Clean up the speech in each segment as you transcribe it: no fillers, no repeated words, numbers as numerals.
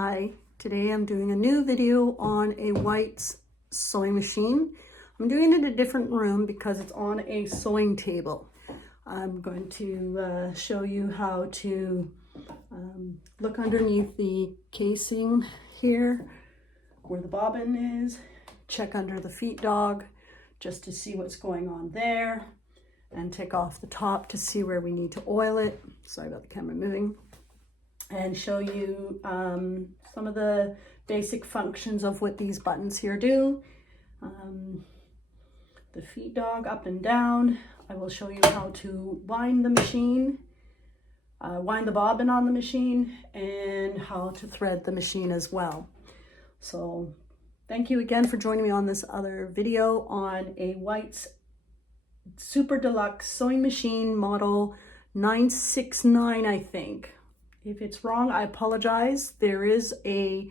Hi, today I'm doing a new video on a white sewing machine. I'm doing it in a different room because it's on a sewing table. I'm going to show you how to look underneath the casing here where the bobbin is, check under the feet dog just to see what's going on there, and take off the top to see where we need to oil it. Sorry about the camera moving. And show you some of the basic functions of what these buttons here do. The feed dog up and down. I will show you how to wind the machine, wind the bobbin on the machine, and how to thread the machine as well. So thank you again for joining me on this other video on a white super deluxe sewing machine model 969, I think. If it's wrong, I apologize. There is a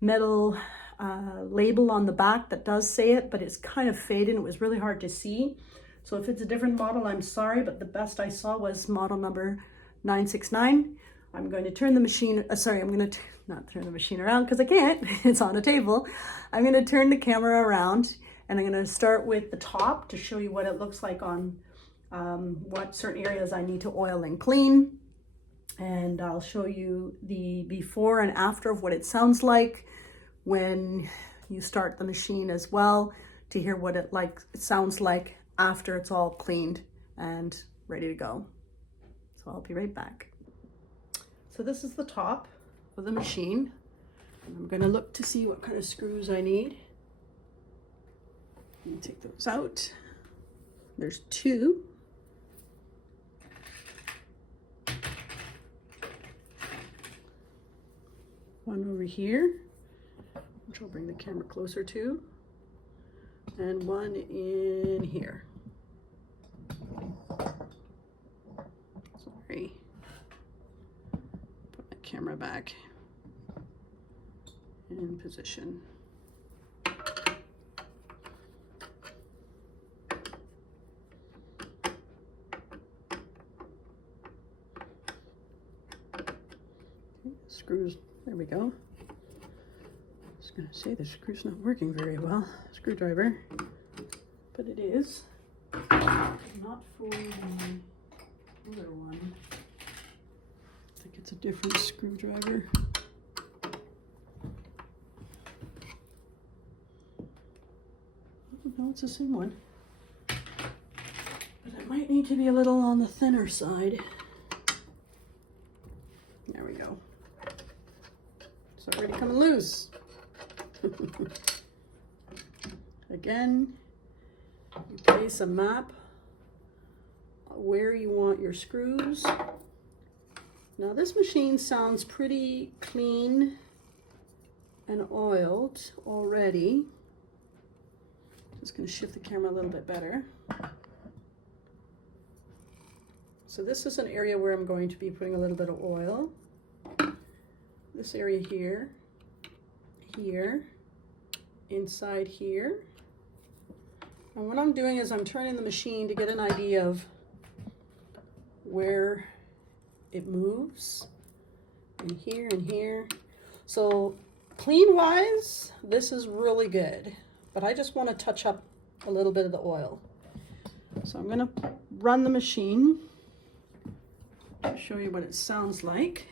metal label on the back that does say it, but it's kind of faded. It was really hard to see. So if it's a different model, I'm sorry, but the best I saw was model number 969. I'm going to turn the machine, I'm going to not turn the machine around because I can't. It's on a table. I'm going to turn the camera around, and I'm going to start with the top to show you what it looks like on what certain areas I need to oil and clean. And I'll show you the before and after of what it sounds like when you start the machine as well, to hear what it sounds like after it's all cleaned and ready to go. So I'll be right back. So this is the top of the machine. I'm going to look to see what kind of screws I need. Let me take those out. There's two. One over here, which I'll bring the camera closer to, and one in here. Sorry. Put my camera back in position. Okay, screws. There we go. I was going to say the screw's not working very well. Screwdriver. But it is. Not for the other one. I think it's a different screwdriver. No, it's the same one. But it might need to be a little on the thinner side. There we go. It's already coming loose. Again, you place a map where you want your screws. Now this machine sounds pretty clean and oiled already. Just going to shift the camera a little bit better. So this is an area where I'm going to be putting a little bit of oil. This area here, inside here. And what I'm doing is I'm turning the machine to get an idea of where it moves, and here and here. So clean wise, this is really good, but I just want to touch up a little bit of the oil. So I'm going to run the machine to show you what it sounds like.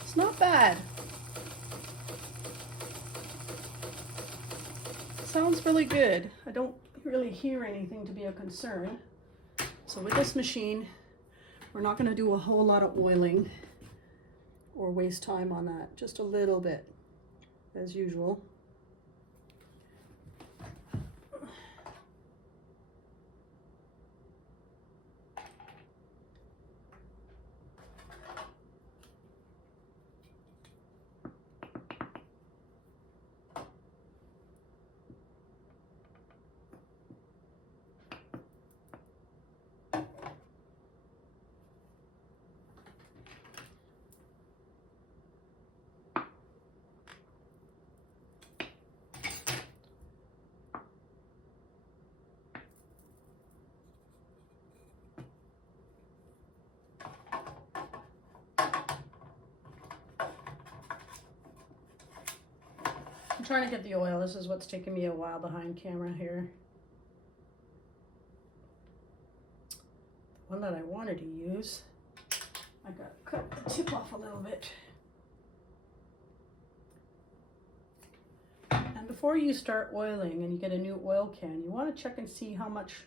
It's not bad. Sounds really good. I don't really hear anything to be a concern. So with this machine, we're not going to do a whole lot of oiling or waste time on that. Just a little bit, as usual. I'm trying to get the oil. This is what's taking me a while behind camera here. The one that I wanted to use, I got to cut the tip off a little bit. And before you start oiling and you get a new oil can, you want to check and see how much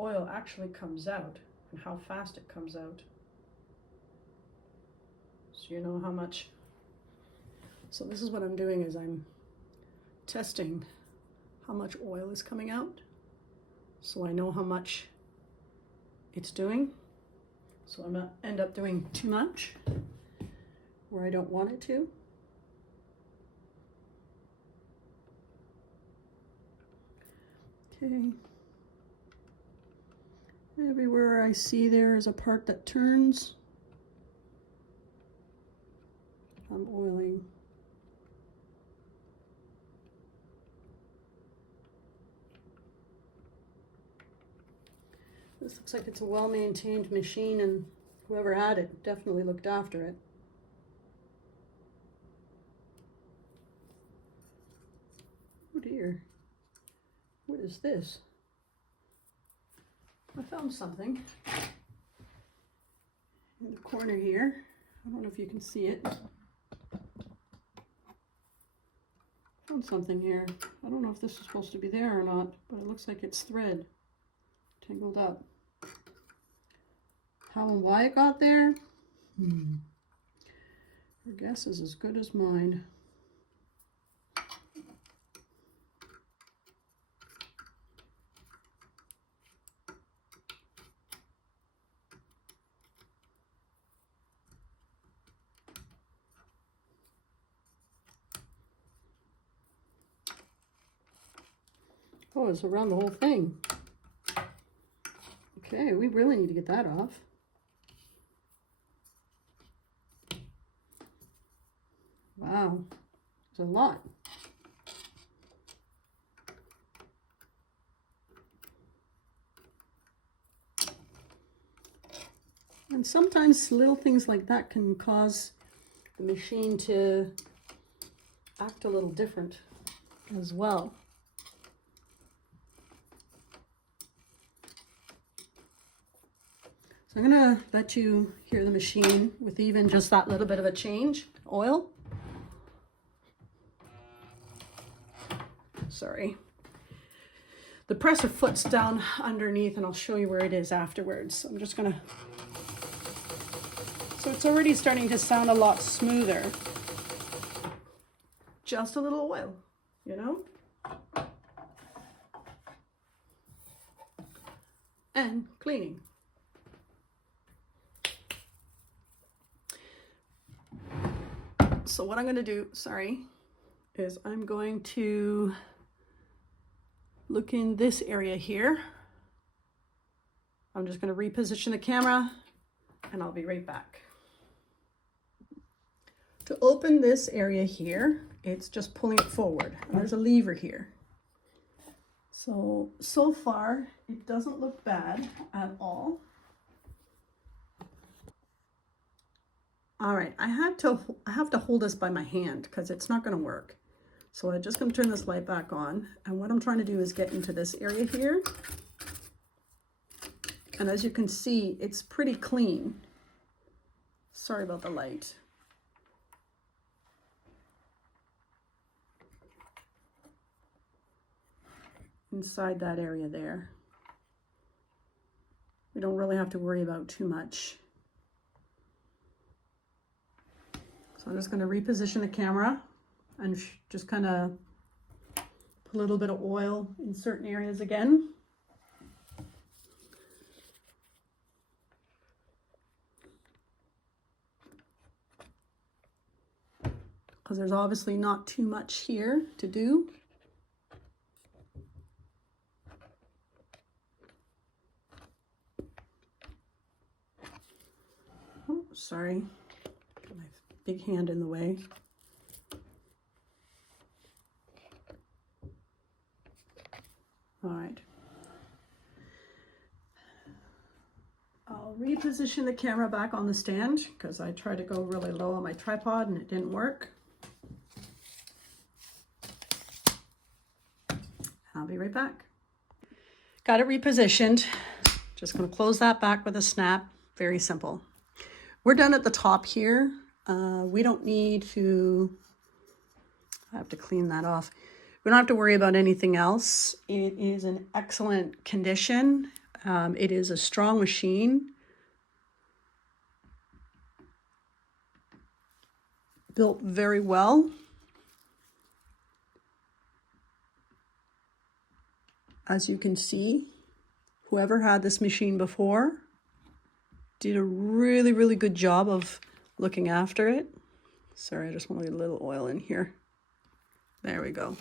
oil actually comes out and how fast it comes out. So you know how much. So this is what I'm doing, is I'm testing how much oil is coming out, so I know how much it's doing, so I'm not end up doing too much where I don't want it to. Okay, everywhere I see there is a part that turns, I'm oiling. This looks like it's a well-maintained machine, and whoever had it definitely looked after it. Oh dear. What is this? I found something in the corner here. I don't know if you can see it. Found something here. I don't know if this is supposed to be there or not, but it looks like it's thread tangled up. How and why it got there? Your guess is as good as mine. Oh, it's around the whole thing. Okay, we really need to get that off. Wow, there's a lot. And sometimes little things like that can cause the machine to act a little different as well. So I'm gonna let you hear the machine with even just that little bit of a change, oil. Sorry. The presser foot's down underneath, and I'll show you where it is afterwards. So I'm just gonna, so it's already starting to sound a lot smoother. Just a little oil, you know? And cleaning. So what I'm going to do, is I'm going to look in this area here. I'm just going to reposition the camera, and I'll be right back. To open this area here, it's just pulling it forward, and there's a lever here. So far, it doesn't look bad at all. All right, I have to hold this by my hand because it's not going to work. So I'm just going to turn this light back on, and what I'm trying to do is get into this area here. And as you can see, it's pretty clean. Sorry about the light. Inside that area there. We don't really have to worry about too much. So I'm just going to reposition the camera and just kind of put a little bit of oil in certain areas again. Because there's obviously not too much here to do. Oh, sorry. Got my big hand in the way. All right. I'll reposition the camera back on the stand because I tried to go really low on my tripod and it didn't work. I'll be right back. Got it repositioned. Just going to close that back with a snap. Very simple. We're done at the top here. We don't need to, I have to clean that off. We don't have to worry about anything else. It is in excellent condition. It is a strong machine. Built very well. As you can see, whoever had this machine before did a really, really good job of looking after it. Sorry, I just want to get a little oil in here. There we go.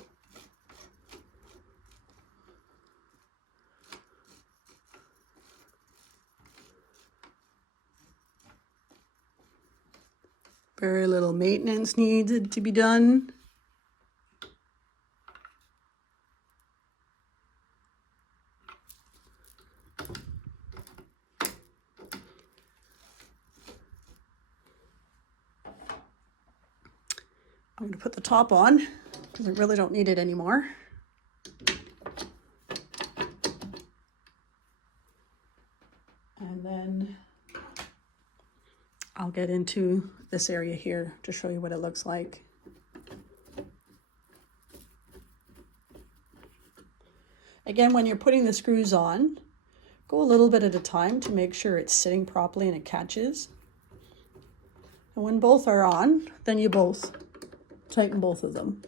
Very little maintenance needed to be done. I'm going to put the top on because I really don't need it anymore. And then I'll get into this area here to show you what it looks like. Again, when you're putting the screws on, go a little bit at a time to make sure it's sitting properly and it catches. And when both are on, then you both tighten both of them.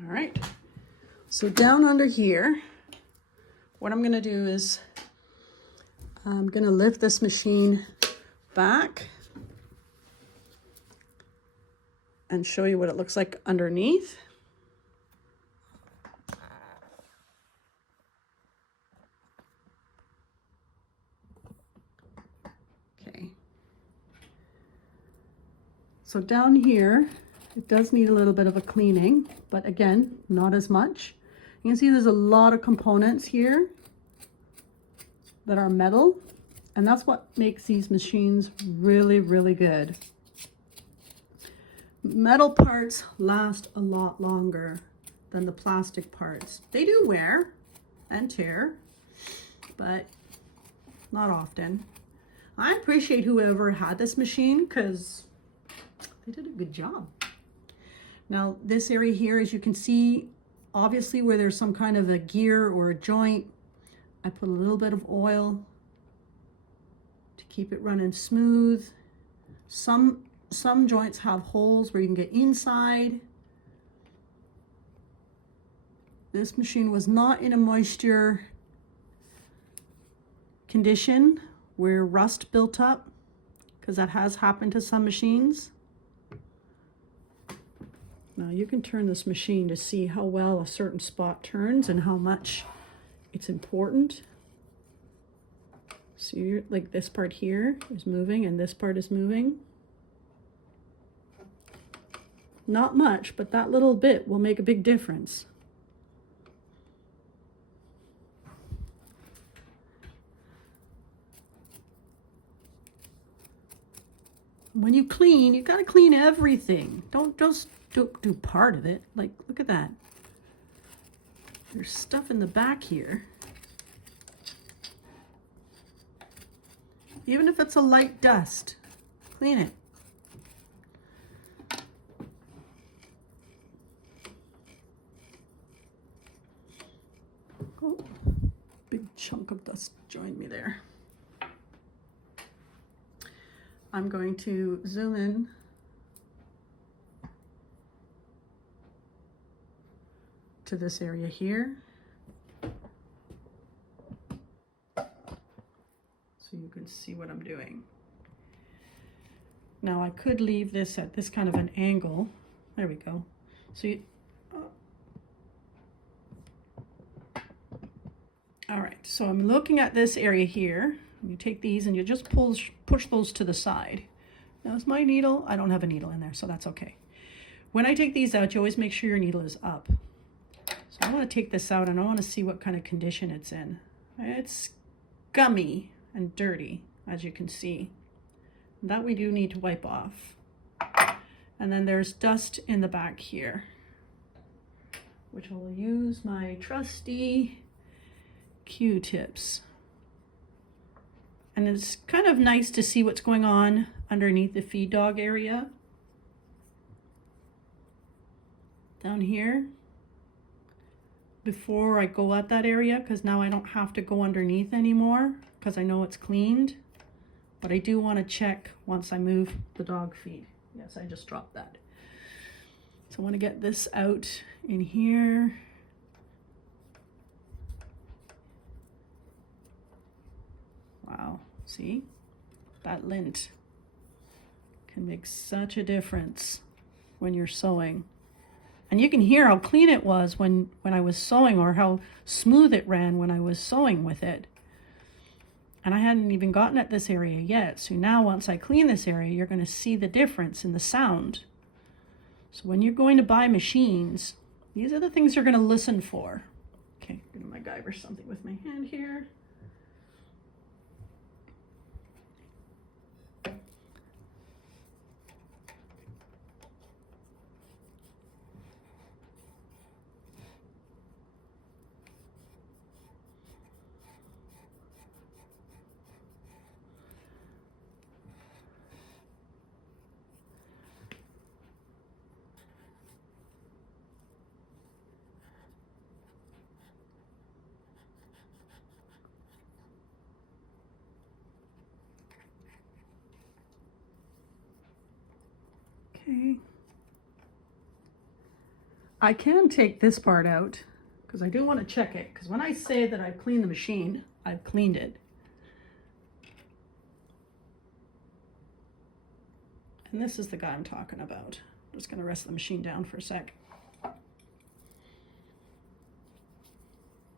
All right, so down under here, what I'm gonna do is I'm gonna lift this machine back and show you what it looks like underneath. Okay. So down here, it does need a little bit of a cleaning, but again, not as much. You can see there's a lot of components here that are metal, and that's what makes these machines really, really good. Metal parts last a lot longer than the plastic parts. They do wear and tear, but not often. I appreciate whoever had this machine because they did a good job. Now this area here, as you can see, obviously where there's some kind of a gear or a joint, I put a little bit of oil to keep it running smooth. Some joints have holes where you can get inside. This machine was not in a moisture condition where rust built up, because that has happened to some machines. Now you can turn this machine to see how well a certain spot turns and how much it's important. So you're, like this part here is moving and this part is moving. Not much, but that little bit will make a big difference. When you clean, you gotta clean everything. Don't just do part of it. Like, look at that. There's stuff in the back here. Even if it's a light dust, clean it. Oh, big chunk of dust joined me there. I'm going to zoom in to this area here. So you can see what I'm doing. Now I could leave this at this kind of an angle. There we go. So you, all right, so I'm looking at this area here. You take these and you just push those to the side. Now it's my needle. I don't have a needle in there, so that's okay. When I take these out, you always make sure your needle is up. So I want to take this out and I want to see what kind of condition it's in. It's gummy and dirty, as you can see. That we do need to wipe off. And then there's dust in the back here, which I'll use my trusty Q-tips. And it's kind of nice to see what's going on underneath the feed dog area. Down here. Before I go at that area, because now I don't have to go underneath anymore because I know it's cleaned. But I do want to check once I move the dog feed. Yes, I just dropped that. So I want to get this out in here. Wow, see? That lint can make such a difference when you're sewing. And you can hear how clean it was when I was sewing, or how smooth it ran when I was sewing with it. And I hadn't even gotten at this area yet. So now once I clean this area, you're going to see the difference in the sound. So when you're going to buy machines, these are the things you're going to listen for. Okay, I'm going to MacGyver something with my hand here. Okay. I can take this part out because I do want to check it, because when I say that I've cleaned the machine, I've cleaned it. And this is the guy I'm talking about. I'm just going to rest the machine down for a sec.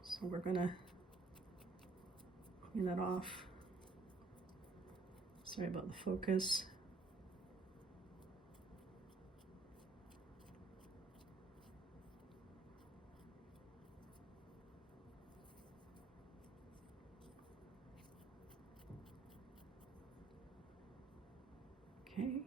So we're going to clean that off. Sorry about the focus. Okay.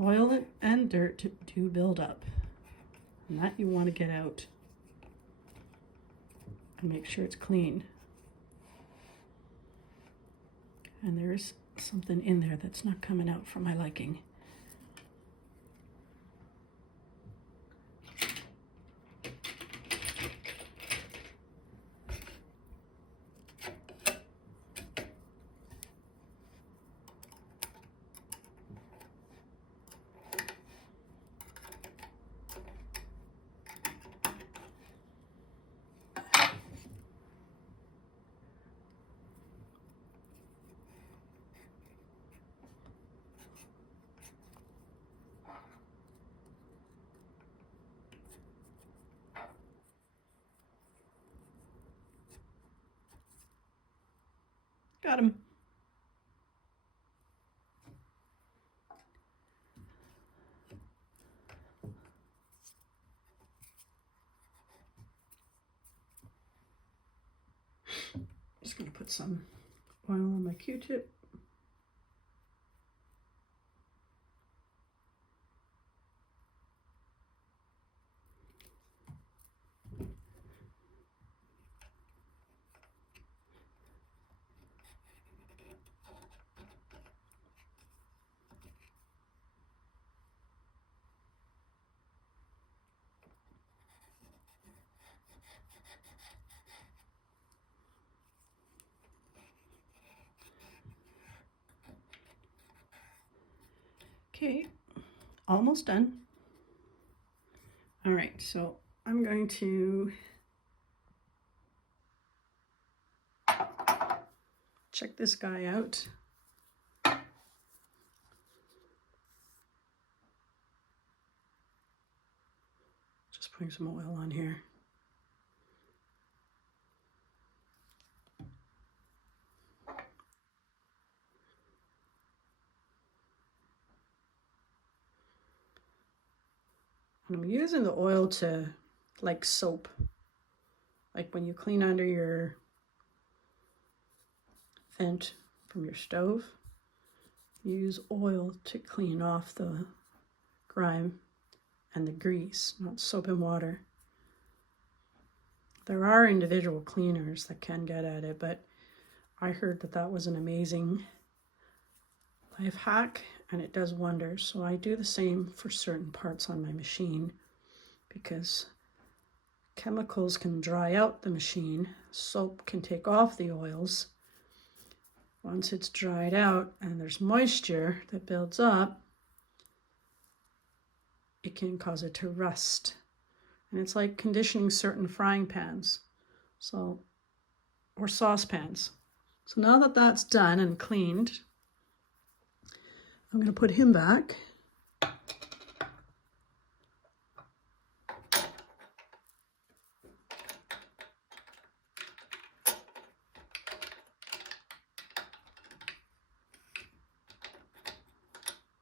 Oil and dirt do build up, and that you want to get out and make sure it's clean. And there's something in there that's not coming out for my liking. Got him. Just going to put some oil on my Q-tip. Okay, almost done. All right, so I'm going to check this guy out. Just putting some oil on here. And I'm using the oil to, like soap. Like when you clean under your vent from your stove, you use oil to clean off the grime and the grease, not soap and water. There are individual cleaners that can get at it, but I heard that that was an amazing life hack and it does wonders. So I do the same for certain parts on my machine because chemicals can dry out the machine. Soap can take off the oils. Once it's dried out and there's moisture that builds up, it can cause it to rust. And it's like conditioning certain frying pans, or saucepans. So now that that's done and cleaned, I'm going to put him back.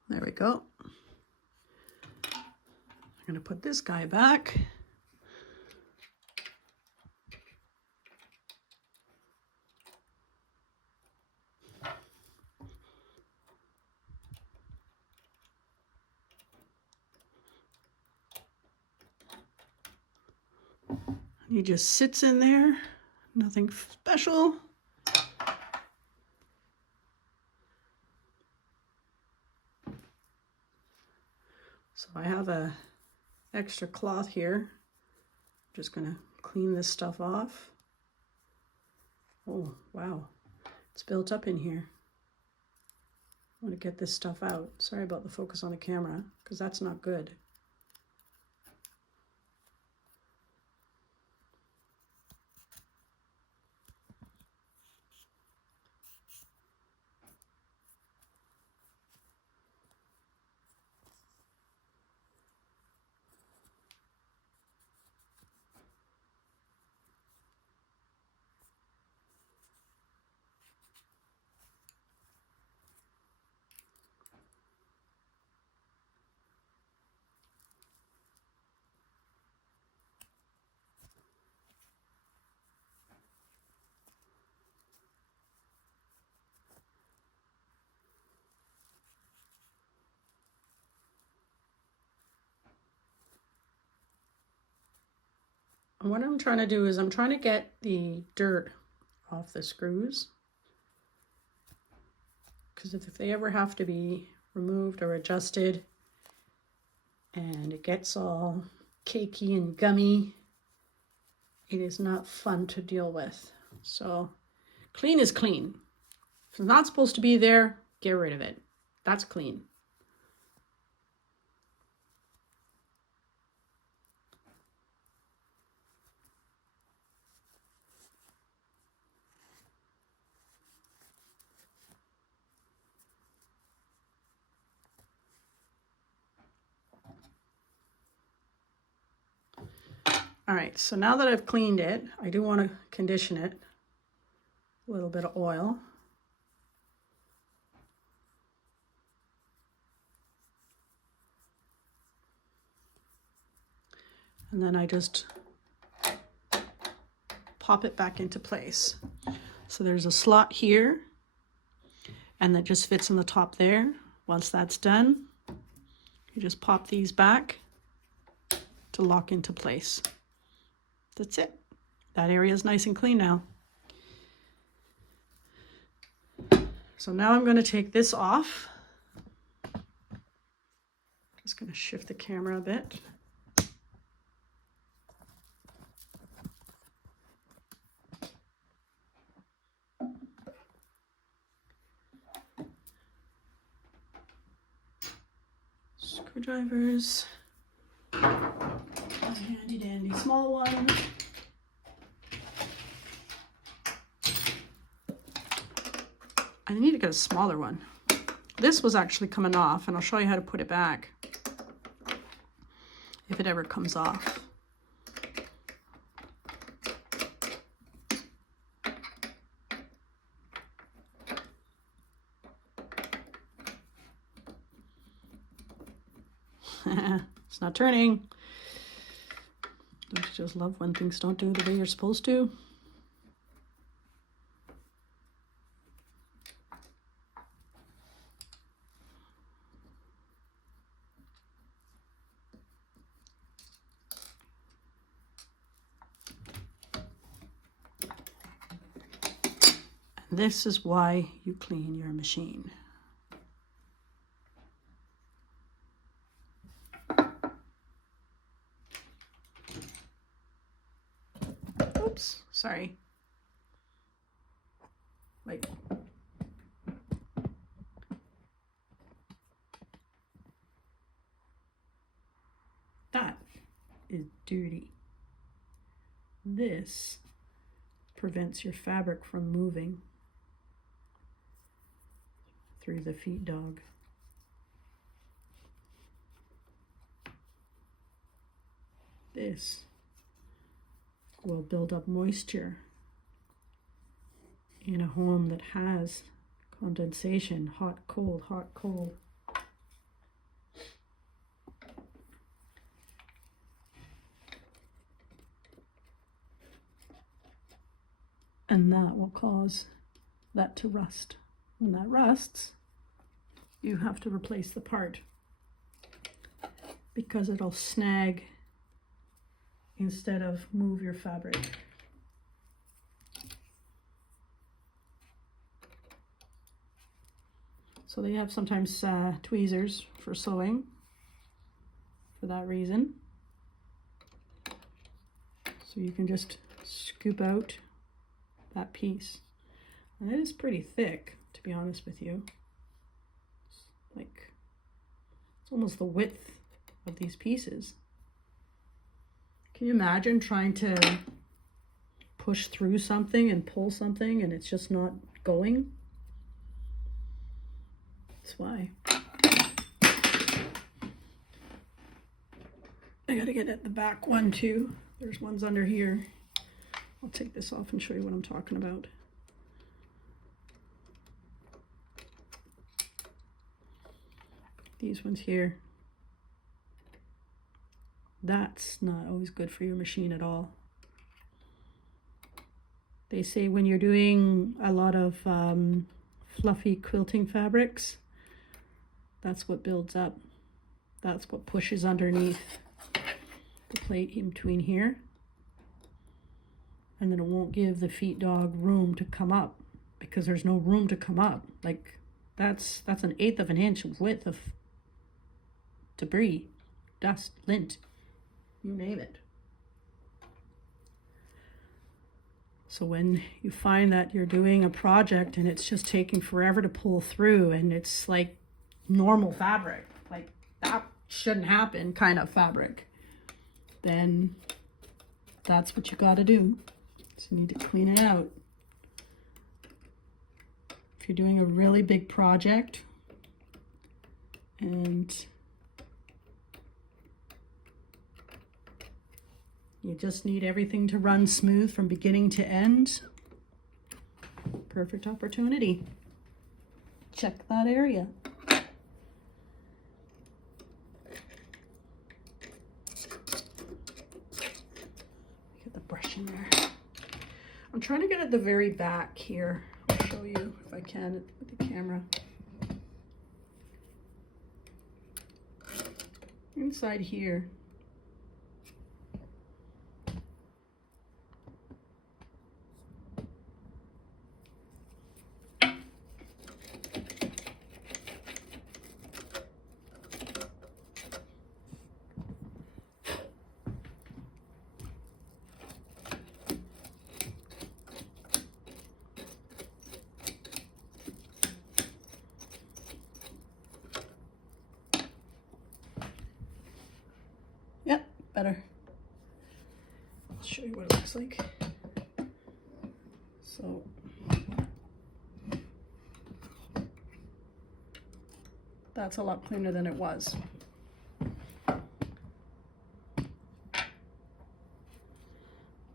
There we go. I'm going to put this guy back. He just sits in there, nothing special. So I have a extra cloth here. I'm just gonna clean this stuff off. Oh, wow, it's built up in here. I want to get this stuff out. Sorry about the focus on the camera, because that's not good. And what I'm trying to do is I'm trying to get the dirt off the screws, because if they ever have to be removed or adjusted and it gets all cakey and gummy, it is not fun to deal with. So clean is clean. If it's not supposed to be there, get rid of it. That's clean. All right, so now that I've cleaned it, I do want to condition it. A little bit of oil. And then I just pop it back into place. So there's a slot here, and that just fits in the top there. Once that's done, you just pop these back to lock into place. That's it. That area is nice and clean now. So now I'm going to take this off. Just going to shift the camera a bit. Screwdrivers. A handy dandy small one. I need to get a smaller one. This was actually coming off, and I'll show you how to put it back if it ever comes off. It's not turning. Don't you just love when things don't do the way you're supposed to? This is why you clean your machine. Oops, sorry. Wait. That is dirty. This prevents your fabric from moving through the feed dog. This will build up moisture in a home that has condensation, hot, cold, hot, cold. And that will cause that to rust. When that rusts, you have to replace the part because it'll snag instead of move your fabric. So they have sometimes tweezers for sewing for that reason. So you can just scoop out that piece. And it is pretty thick, to be honest with you. It's almost the width of these pieces. Can you imagine trying to push through something and pull something and it's just not going? That's why. I gotta get at the back one too. There's ones under here. I'll take this off and show you what I'm talking about. These ones here. That's not always good for your machine at all. They say when you're doing a lot of fluffy quilting fabrics, that's what builds up. That's what pushes underneath the plate in between here. And then it won't give the feet dog room to come up because there's no room to come up. Like that's an 1/8 of an inch of width of debris, dust, lint, you name it. So when you find that you're doing a project and it's just taking forever to pull through and it's like normal fabric, like that shouldn't happen kind of fabric, then that's what you got to do. So you need to clean it out. If you're doing a really big project and you just need everything to run smooth from beginning to end, perfect opportunity. Check that area. Get the brush in there. I'm trying to get at the very back here. I'll show you if I can with the camera. Inside here. Yep, better. I'll show you what it looks like. So that's a lot cleaner than it was.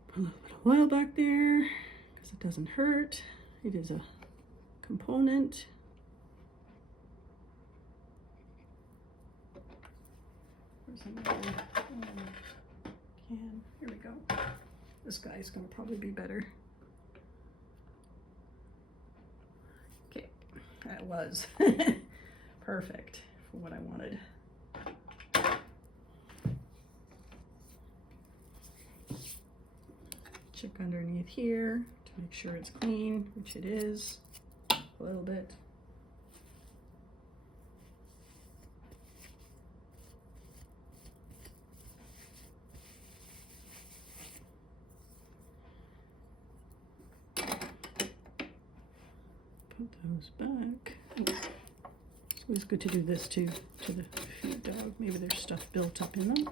Put a little bit of oil back there because it doesn't hurt. It is a component. Where's another? And here we go. This guy's gonna probably be better. Okay, that was perfect for what I wanted. Check underneath here to make sure it's clean, which it is a little bit. Put those back. It's always good to do this too, to the feed dog. Maybe there's stuff built up in them.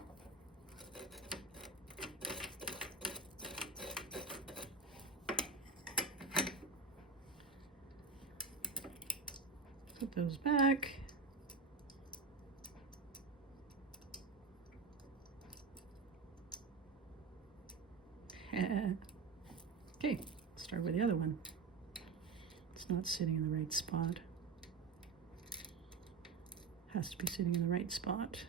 Put those back. Okay, start with the other one. It's not sitting in the right spot. Has to be sitting in the right spot.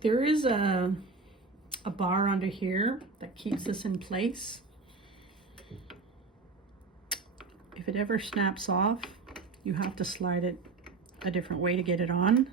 There is a bar under here that keeps this in place. If it ever snaps off, you have to slide it a different way to get it on.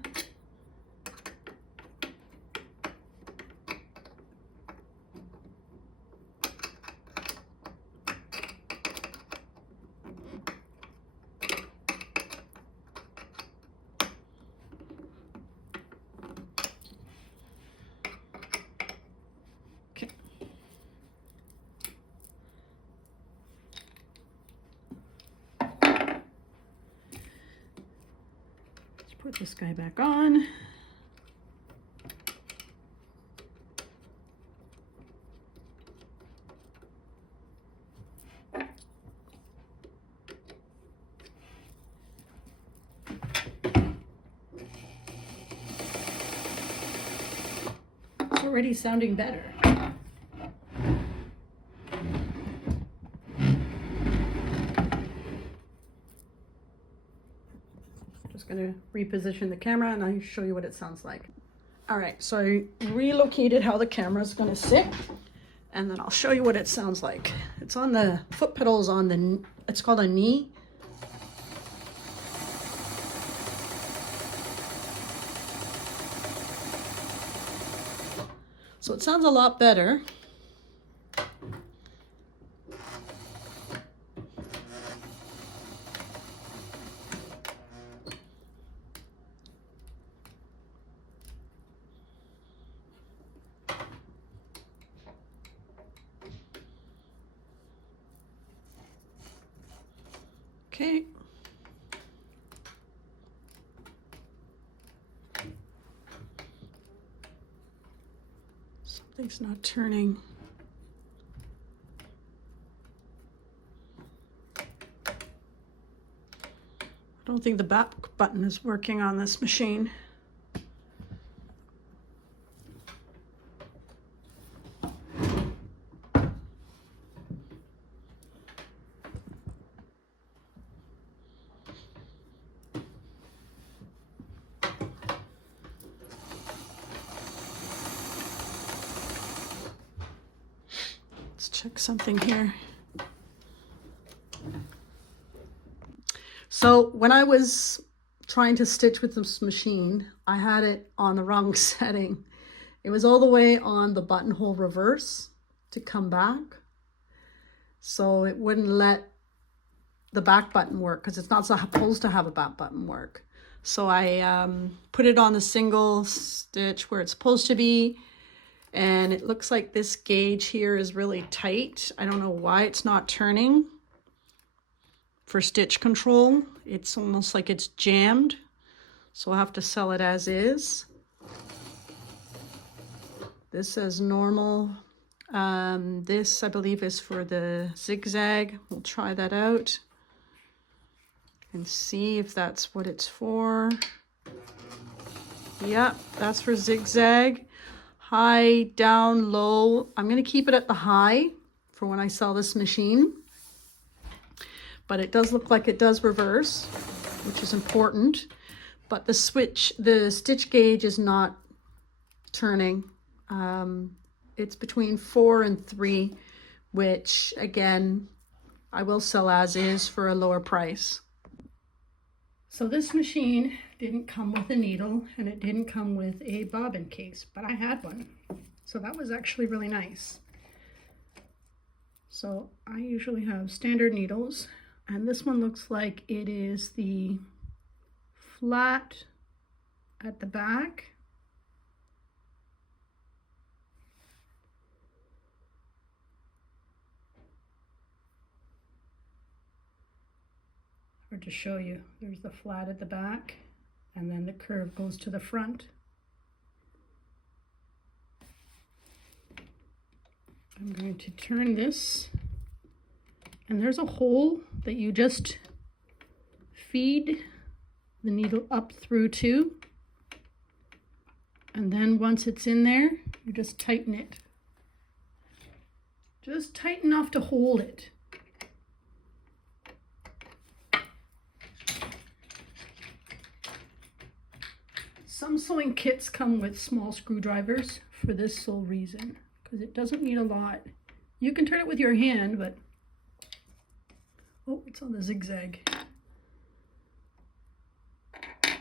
Put this guy back on. It's already sounding better. Going to reposition the camera and I'll show you what it sounds like. All right, so I relocated how the camera is going to sit, and then I'll show you what it sounds like. It's on the foot pedals on the, it's called a knee. So it sounds a lot better. Okay. Something's not turning. I don't think the back button is working on this machine. Let's check something here. So when I was trying to stitch with this machine, I had it on the wrong setting. It was all the way on the buttonhole reverse to come back. So it wouldn't let the back button work because it's not supposed to have a back button work. So I put it on the single stitch where it's supposed to be. And it looks like this gauge here is really tight. I don't know why it's not turning. For stitch control, it's almost like it's jammed. So I'll have to sell it as is. This says normal. This I believe is for the zigzag. We'll try that out and see if that's what it's for. Yep, that's for zigzag. High, down, low. I'm going to keep it at the high for when I sell this machine. But it does look like it does reverse, which is important. But the stitch gauge is not turning. It's between 4 and 3, which again, I will sell as is for a lower price. So this machine didn't come with a needle and it didn't come with a bobbin case, but I had one. So that was actually really nice. So I usually have standard needles, and this one looks like it is the flat at the back. Or to show you, there's the flat at the back, and then the curve goes to the front. I'm going to turn this, and there's a hole that you just feed the needle up through to, and then once it's in there, you just tighten it. Just tight enough to hold it. Some sewing kits come with small screwdrivers for this sole reason, because it doesn't need a lot. You can turn it with your hand, but oh, it's on the zigzag. And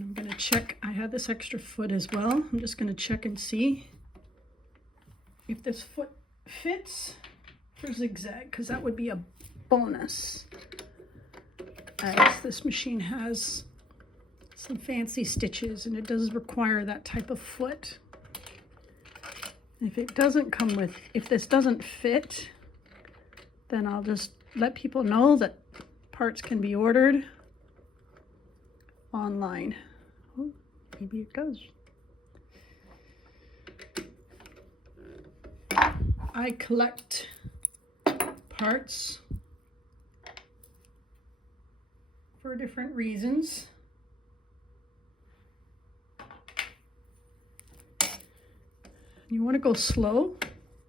I'm going to check. I had this extra foot as well. I'm just going to check and see if this foot fits for zigzag, because that would be a bonus, as this machine has some fancy stitches and it does require that type of foot. If it doesn't come with, if this doesn't fit, then I'll just let people know that parts can be ordered online. Oh, maybe it does. I collect parts for different reasons. You want to go slow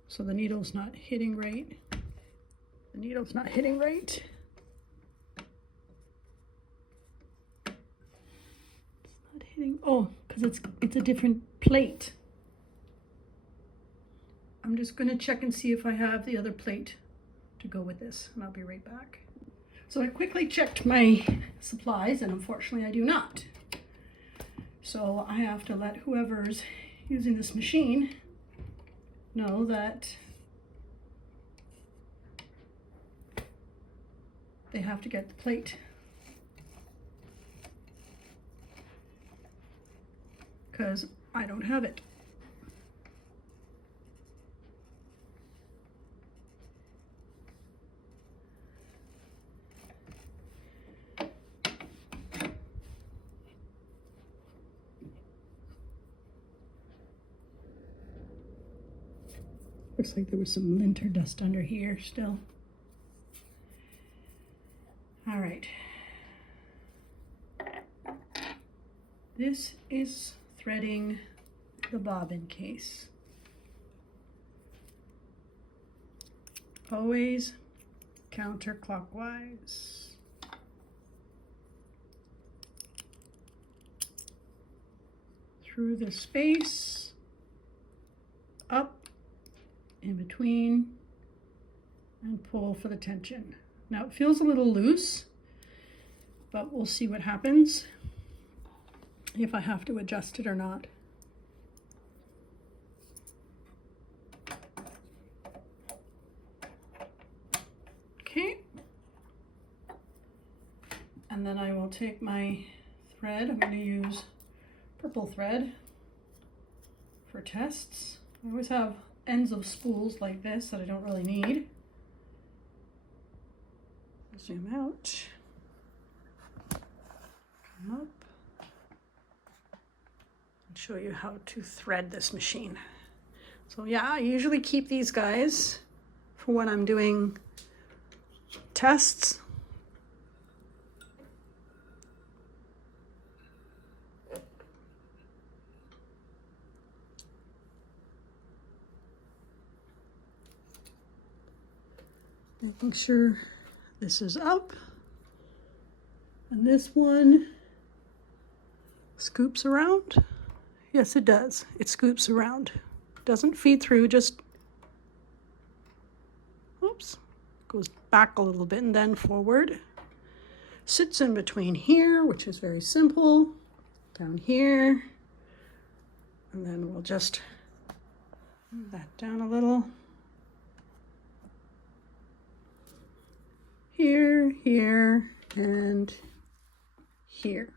so the needle's not hitting right. The needle's not hitting right. It's not hitting. Oh, because it's a different plate. I'm just going to check and see if I have the other plate to go with this, and I'll be right back. So I quickly checked my supplies, and unfortunately I do not. So I have to let whoever's using this machine know that they have to get the plate, because I don't have it. Looks like there was some linter dust under here still. All right. This is threading the bobbin case. Always counterclockwise. Through the space, up, in between, and pull for the tension. Now it feels a little loose, but we'll see what happens if I have to adjust it or not. Okay. And then I will take my thread. I'm going to use purple thread for tests. I always have ends of spools like this that I don't really need. Zoom out, come up, show you how to thread this machine. So yeah, I usually keep these guys for when I'm doing tests. Making sure this is up. And this one scoops around. Yes, it does. It scoops around. Doesn't feed through, just, oops, goes back a little bit and then forward. Sits in between here, which is very simple, down here. And then we'll just move that down a little. Here, here, and here.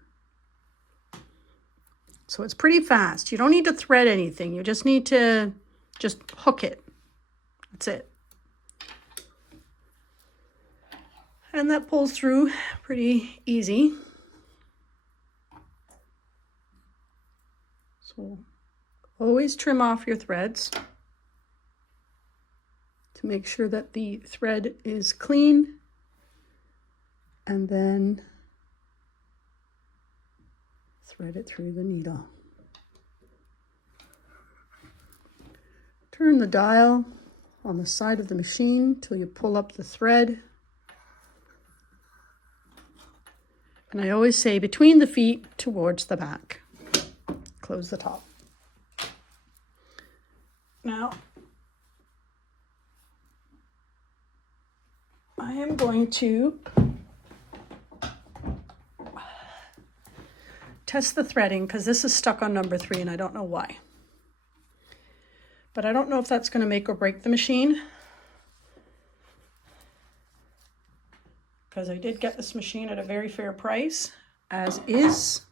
So it's pretty fast. You don't need to thread anything. You just need to just hook it. That's it. And that pulls through pretty easy. So always trim off your threads to make sure that the thread is clean. And then thread it through the needle. Turn the dial on the side of the machine till you pull up the thread. And I always say between the feet towards the back. Close the top. Now, I am going to test the threading because this is stuck on number 3 and I don't know why. But I don't know if that's going to make or break the machine. Because I did get this machine at a very fair price, as is,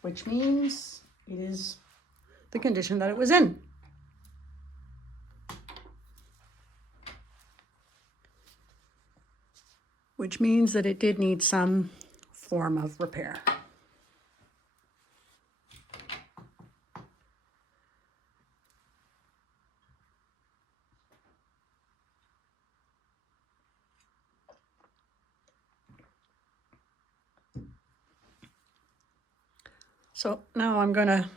which means it is the condition that it was in. Which means that it did need some form of repair. So now I'm going to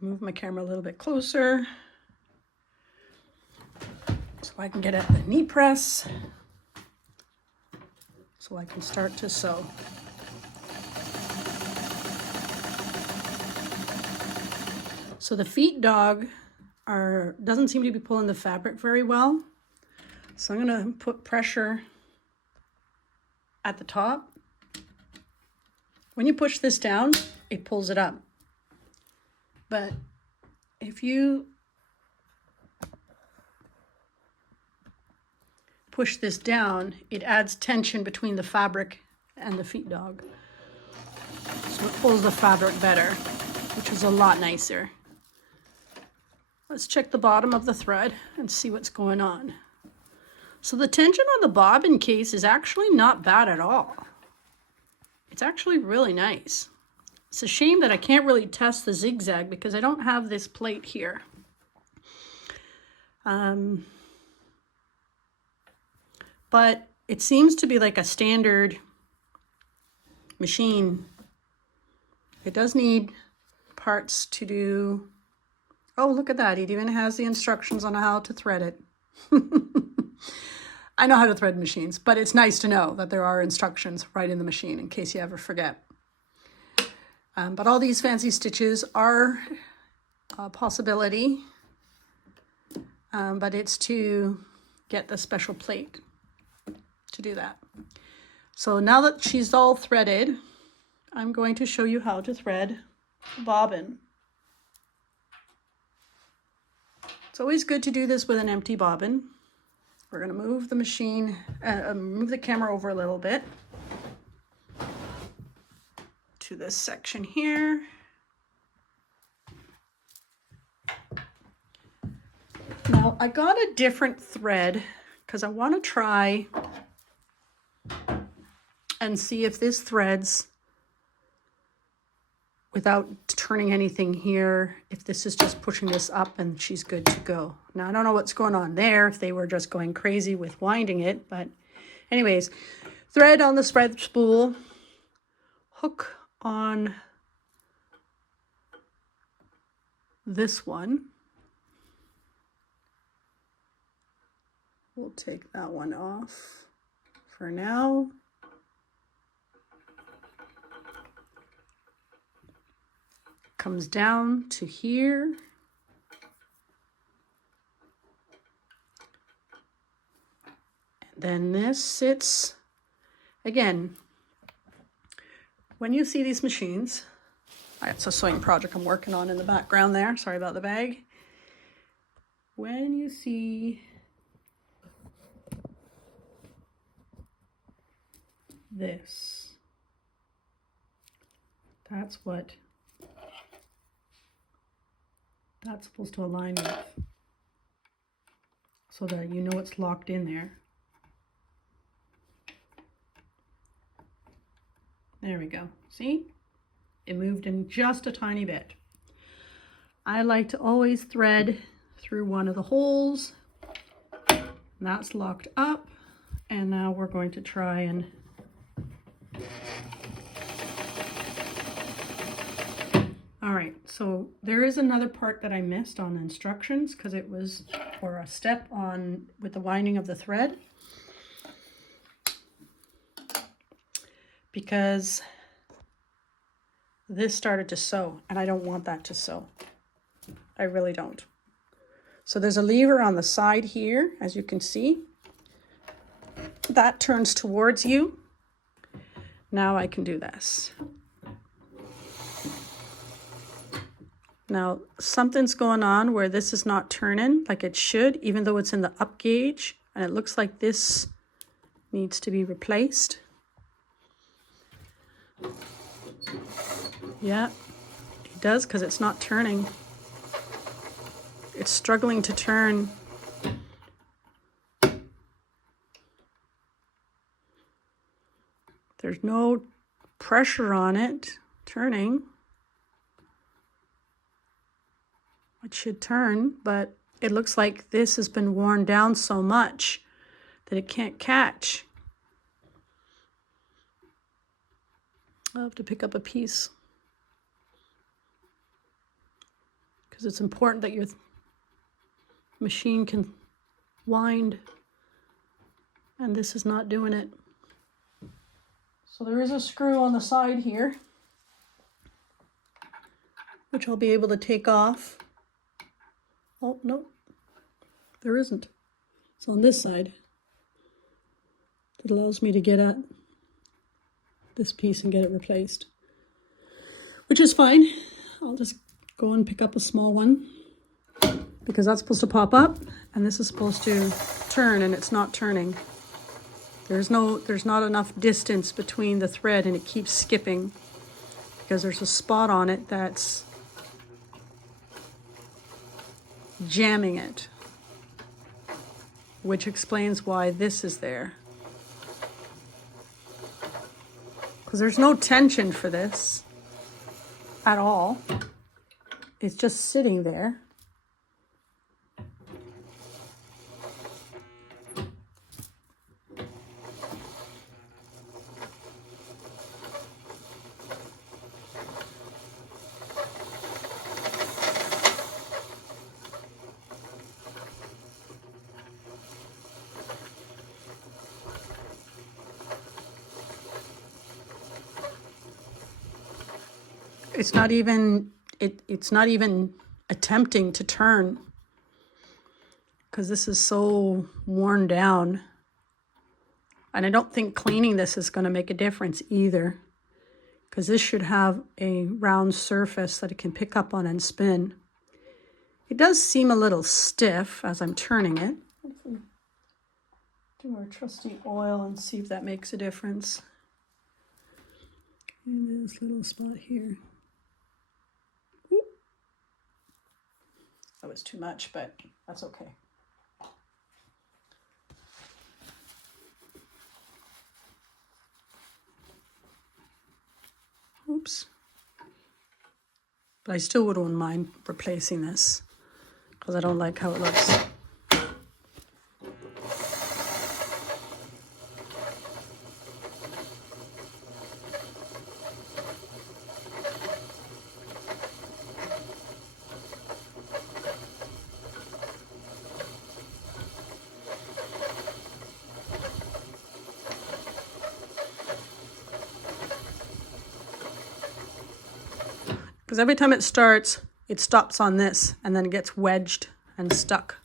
move my camera a little bit closer so I can get at the knee press. So I can start to sew. So the feet dog doesn't seem to be pulling the fabric very well. So I'm going to put pressure at the top. When you push this down, it pulls it up. But if you push this down, it adds tension between the fabric and the feet dog. So it pulls the fabric better, which is a lot nicer. Let's check the bottom of the thread and see what's going on. So the tension on the bobbin case is actually not bad at all. It's actually really nice. It's a shame that I can't really test the zigzag because I don't have this plate here. But it seems to be like a standard machine. It does need parts to do. Oh, look at that. It even has the instructions on how to thread it. I know how to thread machines, but it's nice to know that there are instructions right in the machine in case you ever forget. But all these fancy stitches are a possibility, but it's to get the special plate to do that. So now that she's all threaded, I'm going to show you how to thread the bobbin. It's always good to do this with an empty bobbin. We're going to move the machine, move the camera over a little bit to this section here. Now I got a different thread because I want to try and see if this threads without turning anything here, if this is just pushing this up, and she's good to go. Now, I don't know what's going on there, if they were just going crazy with winding it, but anyways, thread on the spread spool, hook on this one. We'll take that one off for now. Comes down to here. And then this sits, again, when you see these machines, it's a sewing project I'm working on in the background there. Sorry about the bag. When you see this, that's what that's supposed to align with, so that you know it's locked in there. There we go. See? It moved in just a tiny bit. I like to always thread through one of the holes. That's locked up. And now we're going to try and all right, so there is another part that I missed on instructions because it was for a step on with the winding of the thread. Because this started to sew and I don't want that to sew. I really don't. So there's a lever on the side here, as you can see. That turns towards you. Now I can do this. Now something's going on where this is not turning like it should, even though it's in the up gauge, and it looks like this needs to be replaced. Yeah, it does, because it's not turning. It's struggling to turn. There's no pressure on it turning. It should turn, but it looks like this has been worn down so much that it can't catch. I'll have to pick up a piece, because it's important that your machine can wind, and this is not doing it. So there is a screw on the side here, which I'll be able to take off. Oh, no, there isn't. It's on this side. It allows me to get at this piece and get it replaced, which is fine. I'll just go and pick up a small one, because that's supposed to pop up and this is supposed to turn, and it's not turning. There's not enough distance between the thread, and it keeps skipping because there's a spot on it that's jamming it, which explains why this is there. Because there's no tension for this at all. It's just sitting there. It's not even attempting to turn, because this is so worn down. And I don't think cleaning this is going to make a difference either, because this should have a round surface that it can pick up on and spin. It does seem a little stiff as I'm turning it. If we do our trusty oil and see if that makes a difference. And this little spot here. That was too much, but that's okay. Oops. But I still wouldn't mind replacing this because I don't like how it looks. Because every time it starts, it stops on this and then it gets wedged and stuck.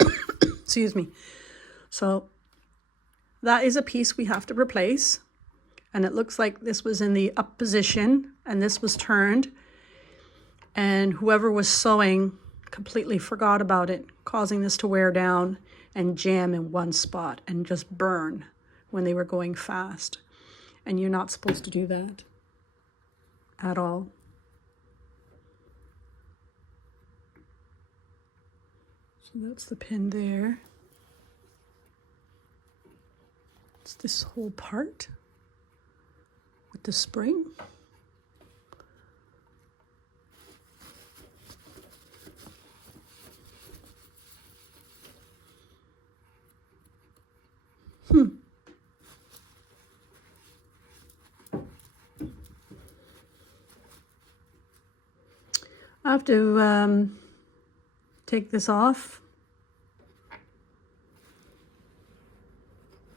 Excuse me. So that is a piece we have to replace. And it looks like this was in the up position and this was turned. And whoever was sewing completely forgot about it, causing this to wear down and jam in one spot and just burn when they were going fast. And you're not supposed to do that at all. So that's the pin there. It's this whole part with the spring. I have to take this off.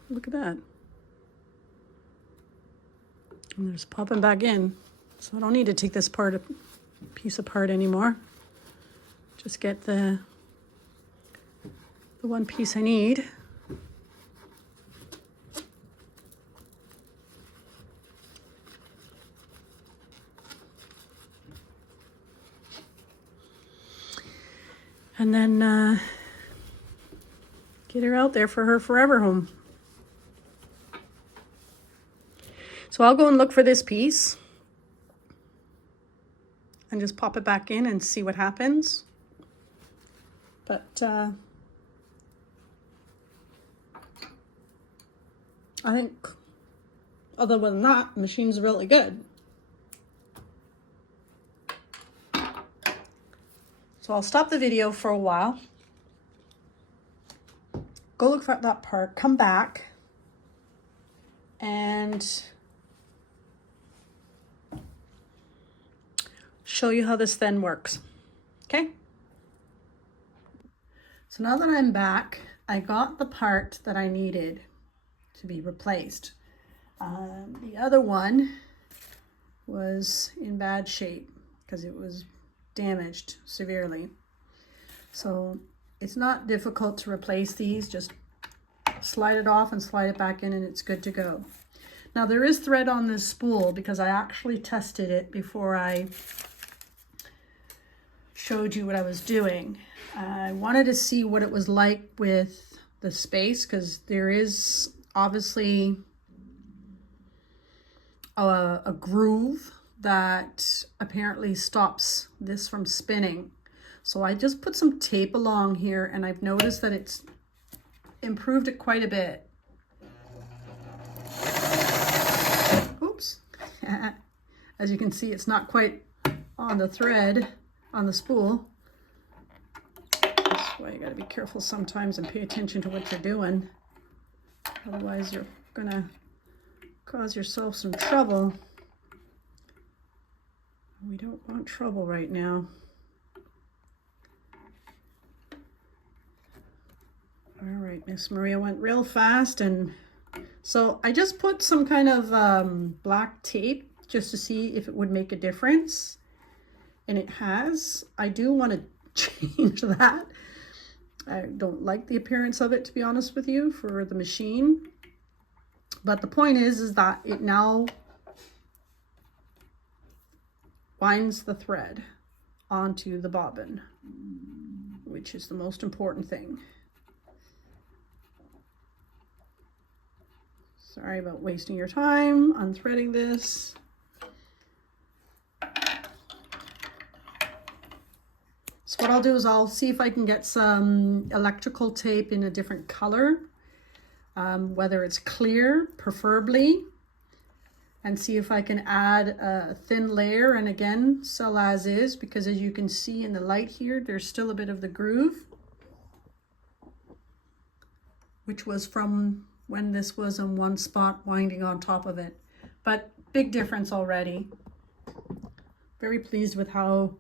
Look at that. And there's popping back in. So I don't need to take this piece apart anymore. Just get the one piece I need. And then get her out there for her forever home. So I'll go and look for this piece and just pop it back in and see what happens. But I think other than that, the machine's really good. So I'll stop the video for a while, go look for that part, come back, and show you how this then works, okay? So now that I'm back, I got the part that I needed to be replaced. The other one was in bad shape because it was damaged severely. So it's not difficult to replace these, just slide it off and slide it back in and it's good to go. Now there is thread on this spool because I actually tested it before I showed you what I was doing. I wanted to see what it was like with the space because there is obviously a groove that apparently stops this from spinning. So I just put some tape along here and I've noticed that it's improved it quite a bit. Oops. As you can see, it's not quite on the thread, on the spool. That's why you gotta be careful sometimes and pay attention to what you're doing. Otherwise you're gonna cause yourself some trouble. We don't want trouble right now. All right, Miss Maria went real fast, and so I just put some kind of black tape just to see if it would make a difference, and it has. I do want to change that. I don't like the appearance of it, to be honest with you, for the machine. But the point is that it now winds the thread onto the bobbin, which is the most important thing. Sorry about wasting your time unthreading this. So what I'll do is I'll see if I can get some electrical tape in a different color, whether it's clear, preferably, and see if I can add a thin layer, and again, sell as is, because as you can see in the light here, there's still a bit of the groove, which was from when this was in one spot winding on top of it. But big difference already. Very pleased with how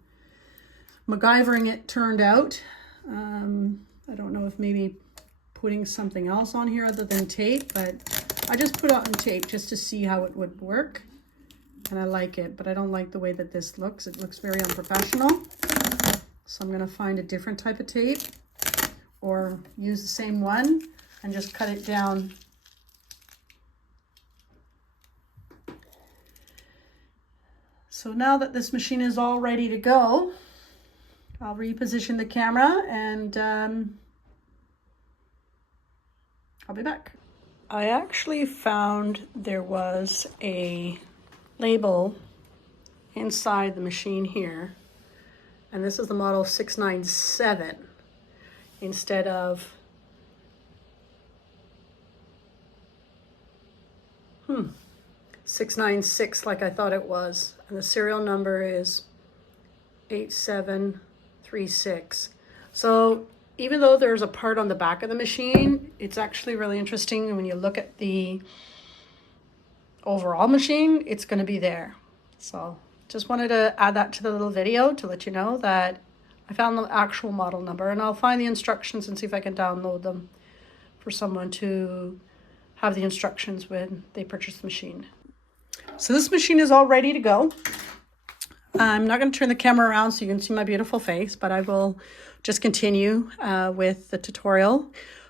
MacGyvering it turned out. I don't know if maybe putting something else on here other than tape, but I just put on tape just to see how it would work. And I like it, but I don't like the way that this looks. It looks very unprofessional. So I'm gonna find a different type of tape or use the same one and just cut it down. So now that this machine is all ready to go, I'll reposition the camera and I'll be back. I actually found there was a label inside the machine here, and this is the model 697 instead of 696 like I thought it was, and the serial number is 8736. So even though there's a part on the back of the machine, it's actually really interesting when you look at the overall machine, it's going to be there. So just wanted to add that to the little video to let you know that I found the actual model number, and I'll find the instructions and see if I can download them for someone to have the instructions when they purchase the machine. So this machine is all ready to go. I'm not going to turn the camera around so you can see my beautiful face, but I will just continue with the tutorial.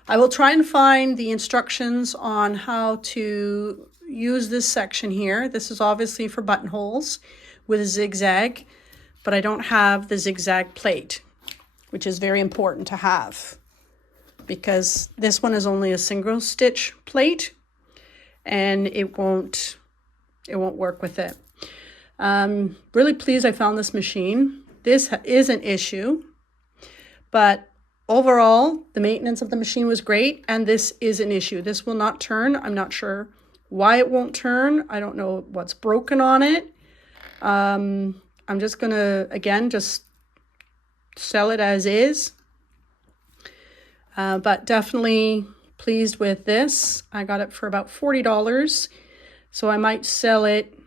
I will try and find the instructions on how to use this section here. This is obviously for buttonholes with a zigzag, but I don't have the zigzag plate, which is very important to have because this one is only a single stitch plate and it won't work with it. Really pleased I found this machine. This is an issue, but overall the maintenance of the machine was great, and this is an issue. This will not turn. I'm not sure why it won't turn. I don't know what's broken on it. I'm just gonna again just sell it as is, but definitely pleased with this. I got it for about $40, so I might sell it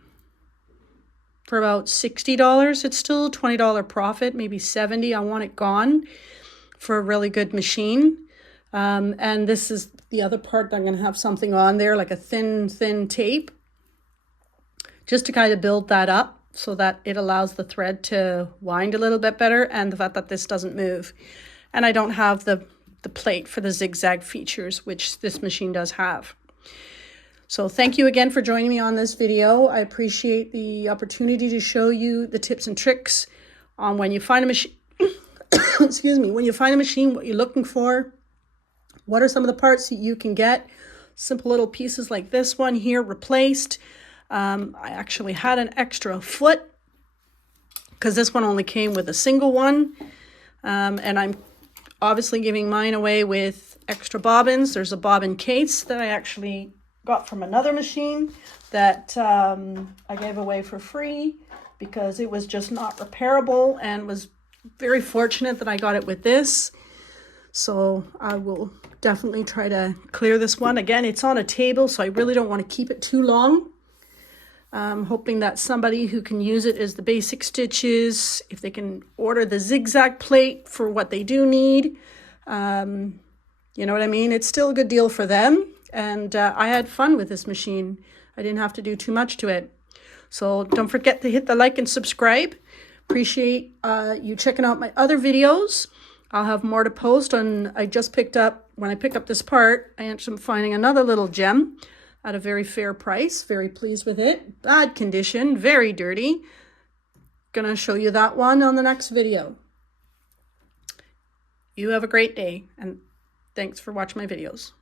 for about $60. It's still a $20 profit, maybe $70. I want it gone for a really good machine. And this is the other part that I'm going to have something on there, like a thin tape, just to kind of build that up so that it allows the thread to wind a little bit better, and the fact that this doesn't move. And I don't have the plate for the zigzag features, which this machine does have. So thank you again for joining me on this video. I appreciate the opportunity to show you the tips and tricks on when you find a machine, excuse me, when you find a machine, what you're looking for, what are some of the parts that you can get. Simple little pieces like this one here replaced. I actually had an extra foot because this one only came with a single one. And I'm obviously giving mine away with extra bobbins. There's a bobbin case that I actually got from another machine that I gave away for free because it was just not repairable, and was very fortunate that I got it with this. So I will definitely try to clear this one. Again, it's on a table, so I really don't want to keep it too long. I'm hoping that somebody who can use it as the basic stitches, if they can order the zigzag plate for what they do need, you know what I mean? It's still a good deal for them. And I had fun with this machine. I didn't have to do too much to it. So don't forget to hit the like and subscribe. Appreciate you checking out my other videos. I'll have more to post on. I just picked up, when I pick up this part, I ended up finding another little gem at a very fair price. Very pleased with it. Bad condition, very dirty. Gonna show you that one on the next video. You have a great day, and thanks for watching my videos.